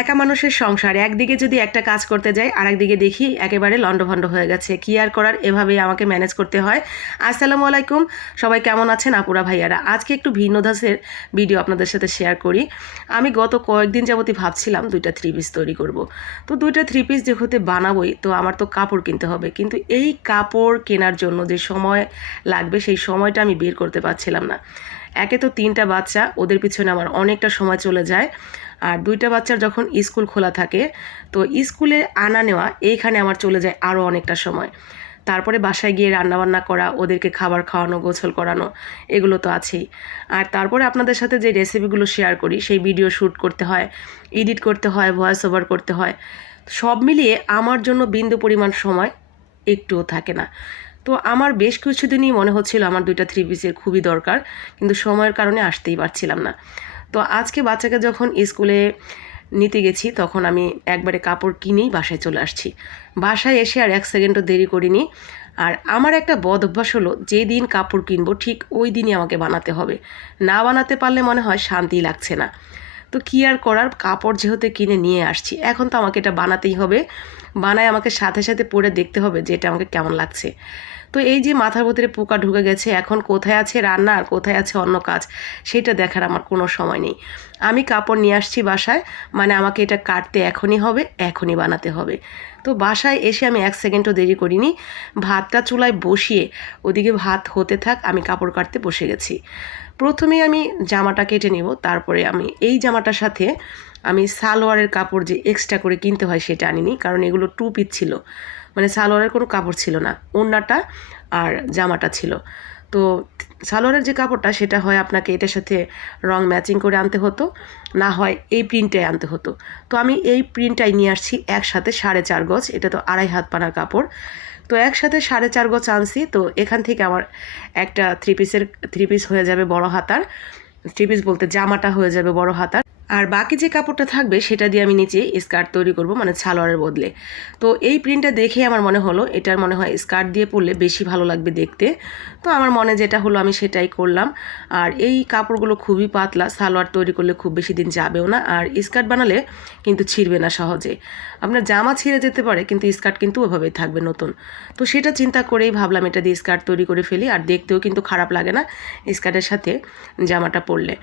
একা মানুষের সংসার, একদিকে যদি একটা কাজ করতে যাই আরেকদিকে দেখি একেবারে লন্ডভন্ড হয়ে গেছে। কি আর করার, এভাবেই আমাকে ম্যানেজ করতে হয়। আসসালামু আলাইকুম, সবাই কেমন আছেন আপুরা ভাইয়ারা? আজকে একটু ভিন্ন ধাঁচের ভিডিও আপনাদের সাথে শেয়ার করি। আমি গত কয়েকদিন যাবতই ভাবছিলাম দুইটা থ্রি পিস তৈরি করব। তো দুইটা থ্রি পিস যেহেতু বানাবোই, তো আমার তো কাপড় কিনতে হবে, কিন্তু এই কাপড় কেনার জন্য যে সময় লাগবে সেই সময়টা আমি বের করতে পারছিলাম না। একে তো 3টা বাচ্চা, ওদের পিছনে আমার অনেকটা সময় চলে যায়। আর 2টা বাচ্চার যখন স্কুল খোলা থাকে, তো স্কুলে আনা নেওয়া এইখানে আমার চলে যায় আরও অনেকটা সময়। তারপরে বাসায় গিয়ে রান্নাবান্না করা, ওদেরকে খাবার খাওয়ানো, গোসল করানো, এগুলো তো আছেই। আর তারপরে আপনাদের সাথে যে রেসিপিগুলো শেয়ার করি সেই ভিডিও শ্যুট করতে হয়, এডিট করতে হয়, ভয়েস ওভার করতে হয়। সব মিলিয়ে আমার জন্য বিন্দু পরিমাণ সময় একটুও থাকে না। তো আমার বেশ কিছুদিনই মনে হচ্ছিল আমার 2টা থ্রি পিসের খুবই দরকার, কিন্তু সময়ের কারণে আসতেই পারছিলাম না। তো আজকে বাচ্চাকে যখন স্কুলে নিতে গেছি তখন আমি একবারে কাপড় কিনেই বাসায় চলে আসছি। বাসায় এসে আর 1 সেকেন্ডও দেরি করিনি। আর আমার একটা বদ অভ্যাস হলো, যেই দিন কাপড় কিনবো ঠিক ওই দিনই আমাকে বানাতে হবে। না বানাতে পারলে মনে হয় শান্তি লাগছে না। তো কী আর করার, কাপড় যেহেতু কিনে নিয়ে আসছি, এখন তো আমাকে এটা বানাতেই হবে। বানায় আমাকে সাথে সাথে পরে দেখতে হবে যে এটা আমাকে কেমন লাগছে। তো এই যে মাথার ভিতরে পোকা ঢুকে গেছে, এখন কোথায় আছে রান্না আর কোথায় আছে অন্য কাজ, সেটা দেখার আমার কোনো সময় নেই। আমি কাপড় নিয়ে আসছি বাসায়, মানে আমাকে এটা কাটতে এখনই হবে, এখনই বানাতে হবে। তো বাসায় এসে আমি 1 সেকেন্ডও দেরি করিনি। ভাতটা চুলায় বসিয়ে ওদিকে ভাত হতে থাক, আমি কাপড় কাটতে বসে গেছি। প্রথমেই আমি জামাটা কেটে নেব, তারপরে আমি এই জামাটার সাথে আমি সালোয়ারের কাপড় যে এক্সট্রা করে কিনতে হয় সেটা আনিনি, কারণ এগুলো 2 পিস ছিল, মানে সালোয়ারের কোনো কাপড় ছিল না, ওড়নাটা আর জামাটা ছিল। তো সালোয়ারের যে কাপড়টা সেটা হয় আপনাকে এটার সাথে রং ম্যাচিং করে আনতে হতো, না হয় এই প্রিন্টটাই আনতে হতো। তো আমি এই প্রিন্টটাই নিয়ে আসছি একসাথে 4.5 গজ, এটা তো 2.5 হাত পানার কাপড়। তো একসাথে 4.5 গজ আনছি। তো এখান থেকে আমার একটা থ্রি পিস হয়ে যাবে বড় হাতার। থ্রি পিস বলতে জামাটা হয়ে যাবে বড় হাতার। আর বাকি যে কাপড়টা থাকবে সেটা দিয়ে আমি নিচে স্কার্ট তৈরি করব, মানে সালোয়ারের বদলে। তো এই প্রিন্টটা দেখে আমার মনে হলো এটার মনে হয় স্কার্ট দিয়ে পরলে বেশি ভালো লাগবে দেখতে। তো আমার মনে যেটা হলো আমি সেটাই করলাম। আর এই কাপড়গুলো খুবই পাতলা, সালোয়ার তৈরি করলে খুব বেশি দিন যাবেও না, আর স্কার্ট বানালে কিন্তু ছিঁড়বে না সহজে। আপনার জামা ছিঁড়ে যেতে পারে, কিন্তু স্কার্ট কিন্তু ওইভাবেই থাকবে নতুন। তো সেটা চিন্তা করেই ভাবলাম এটা দিয়ে স্কার্ট তৈরি করে ফেলি, আর দেখতেও কিন্তু খারাপ লাগে না স্কার্টের সাথে জামাটা পরলে।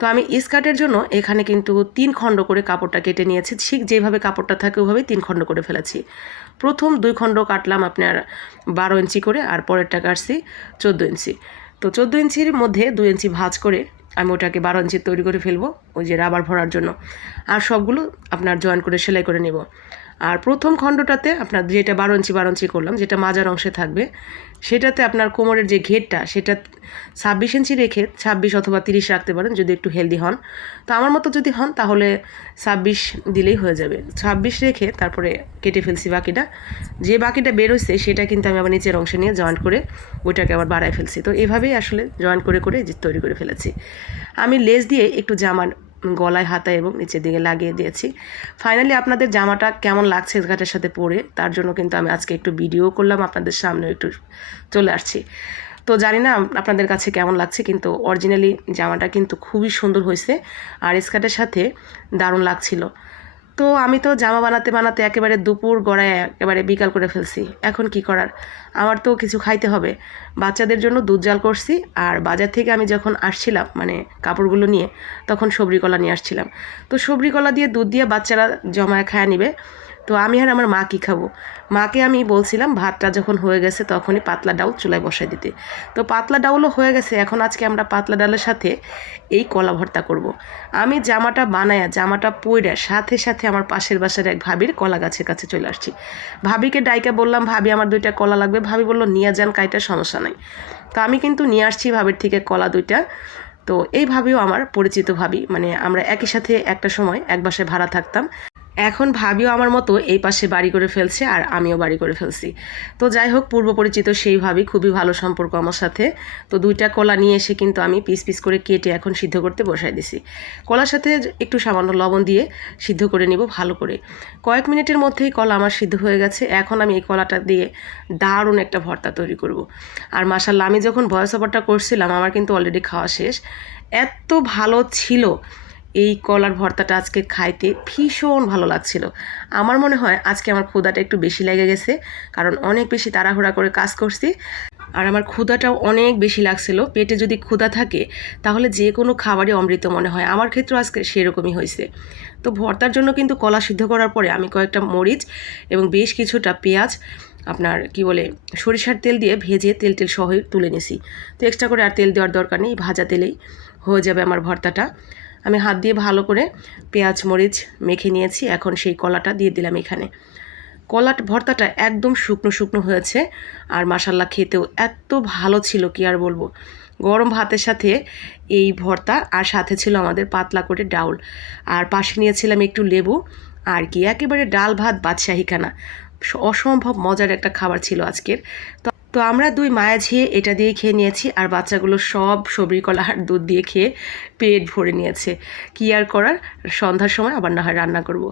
তো আমি স্কার্টের জন্য এখানে কিন্তু 3 খণ্ড করে কাপড়টা কেটে নিয়েছি, ঠিক যেভাবে কাপড়টা থাকে ওইভাবেই 3 খণ্ড করে ফেলেছি। প্রথম 2 খণ্ড কাটলাম আপনার 12 ইঞ্চি করে, আর পরেরটা কাটছি 14 ইঞ্চি। তো 14 ইঞ্চির মধ্যে 2 ইঞ্চি ভাঁজ করে আমি ওটাকে 12 ইঞ্চি তৈরি করে ফেলবো, ওই যে রাবার ভরার জন্য। আর সবগুলো আপনার জয়েন করে সেলাই করে নেব। আর প্রথম খণ্ডটাতে আপনার যেটা 12 ইঞ্চি করলাম, যেটা মাজার অংশে থাকবে, সেটাতে আপনার কোমরের যে ঘেরটা সেটা 26 ইঞ্চি রেখে 26 অথবা 30 রাখতে পারেন যদি একটু হেলদি হন। তো আমার মতো যদি হন তাহলে 26 দিলেই হয়ে যাবে। 26 রেখে তারপরে কেটে ফেলছি বাকিটা। যে বাকিটা বেরোচ্ছে সেটা কিন্তু আমি আবার নিচের অংশে নিয়ে জয়েন্ট করে ওইটাকে আবার বাড়ায় ফেলছি। তো এভাবেই আসলে জয়েন্ট করে করে যে তৈরি করে ফেলেছি। আমি লেস দিয়ে একটু জামার গলায়, হাতায় এবং নিচের দিকে লাগিয়ে দিয়েছি। ফাইনালি আপনাদের জামাটা কেমন লাগছে স্কার্টের সাথে পরে, তার জন্য কিন্তু আমি আজকে একটু ভিডিও করলাম, আপনাদের সামনে একটু চলে আসছি। তো জানি না আপনাদের কাছে কেমন লাগছে, কিন্তু অরিজিনালি জামাটা কিন্তু খুবই সুন্দর হয়েছে, আর স্কার্টের সাথে দারুণ লাগছিল। তো আমি তো জামা বানাতে বানাতে একেবারে দুপুর গড়ায় একেবারে বিকাল করে ফেলছি। এখন কি করার, আমার তো কিছু খাইতে হবে। বাচ্চাদের জন্য দুধ জাল করছি, আর বাজার থেকে আমি যখন আসছিলাম মানে কাপড়গুলো নিয়ে, তখন সবরি কলা নিয়ে আসছিলাম। তো সবরি কলা দিয়ে দুধ দিয়ে বাচ্চারা জমায় খায় নিবে। তো আমি আর আমার মা কী খাবো, মাকে আমি বলছিলাম ভাতটা যখন হয়ে গেছে তখনই পাতলা ডাউল চুলায় বসাই দিতে। তো পাতলা ডাউলও হয়ে গেছে, এখন আজকে আমরা পাতলা ডালের সাথে এই কলা ভর্তা করব। আমি জামাটা বানায়া জামাটা পইরা সাথে সাথে আমার পাশের বাসার এক ভাবির কলা গাছের কাছে চলে আসছি। ভাবিকে ডাইকা বললাম, ভাবি আমার 2টা কলা লাগবে। ভাবি বলল নিয়ে যান, কাইটা সমস্যা নাই। তো আমি কিন্তু নিয়ে আসছি ভাবির থেকে কলা 2টা। তো এই ভাবিও আমার পরিচিত ভাবি, মানে আমরা একই সাথে একটা সময় এক বাসায় ভাড়া থাকতাম। এখন ভাবিও আমার মতো এই পাশে বাড়ি করে ফেলছে, আর আমিও বাড়ি করে ফেলছি। তো যাই হোক, পূর্ব পরিচিত সেই ভাবি, খুবই ভালো সম্পর্ক আমার সাথে। তো 2টা কলা নিয়ে এসে কিন্তু আমি পিস পিস করে কেটে এখন সিদ্ধ করতে বসাই দিছি। কলার সাথে একটু সামান্য লবণ দিয়ে সিদ্ধ করে নিব ভালো করে। কয়েক মিনিটের মধ্যেই কলা আমার সিদ্ধ হয়ে গেছে। এখন আমি এই কলাটা দিয়ে দারুণ একটা ভর্তা তৈরি করব। আর মাশাআল্লাহ, আমি যখন ভয়েস ওভারটা করছিলাম আমার কিন্তু অলরেডি খাওয়া শেষ। এত ভালো ছিল এই কলার ভর্তাটা আজকে খাইতে ভীষণ ভালো লাগছিল। আমার মনে হয় আজকে আমার ক্ষুধাটা একটু বেশি লেগে গেছে, কারণ অনেক বেশি তাড়াহুড়া করে কাজ করছি। আর আমার ক্ষুধাটাও অনেক বেশি লাগছিল। পেটে যদি ক্ষুধা থাকে তাহলে যে কোনো খাবারই অমৃত মনে হয়। আমার ক্ষেত্রেও আজকে সেরকমই হয়েছে। তো ভর্তার জন্য কিন্তু কলা সিদ্ধ করার পরে আমি কয়েকটা মরিচ এবং বেশ কিছুটা পেঁয়াজ আপনার কি বলে সরিষার তেল দিয়ে ভেজে তেল সহ তুলে নিছি। তো এক্সট্রা করে আর তেল দেওয়ার দরকার নেই, ভাজা তেলেই হয়ে যাবে আমার ভর্তাটা। আমি হাত দিয়ে ভালো করে পেঁয়াজ মরিচ মেখে নিয়েছি। এখন সেই কলাটা দিয়ে দিলাম এখানে। কলার ভর্তাটা একদম শুকনো শুকনো হয়েছে, আর মাশাল্লাহ খেতেও এত ভালো ছিল কি আর বলবো। গরম ভাতের সাথে এই ভর্তা, আর সাথে ছিল আমাদের পাতলা করে ডাউল, আর পাশে নিয়েছিলাম একটু লেবু। আর কি একেবারে ডাল ভাত বাদশাহীখানা, অসম্ভব মজার একটা খাবার ছিল আজকের। তো আমরা দুই মায়া ঝিয়ে এটা দিয়ে খেয়ে নিয়েছি, আর বাচ্চাগুলো সব সবরি কলা আর দুধ দিয়ে খেয়ে পেট ভরে নিয়েছে। কি আর করার, সন্ধ্যার সময় আবার না হয় রান্না করব।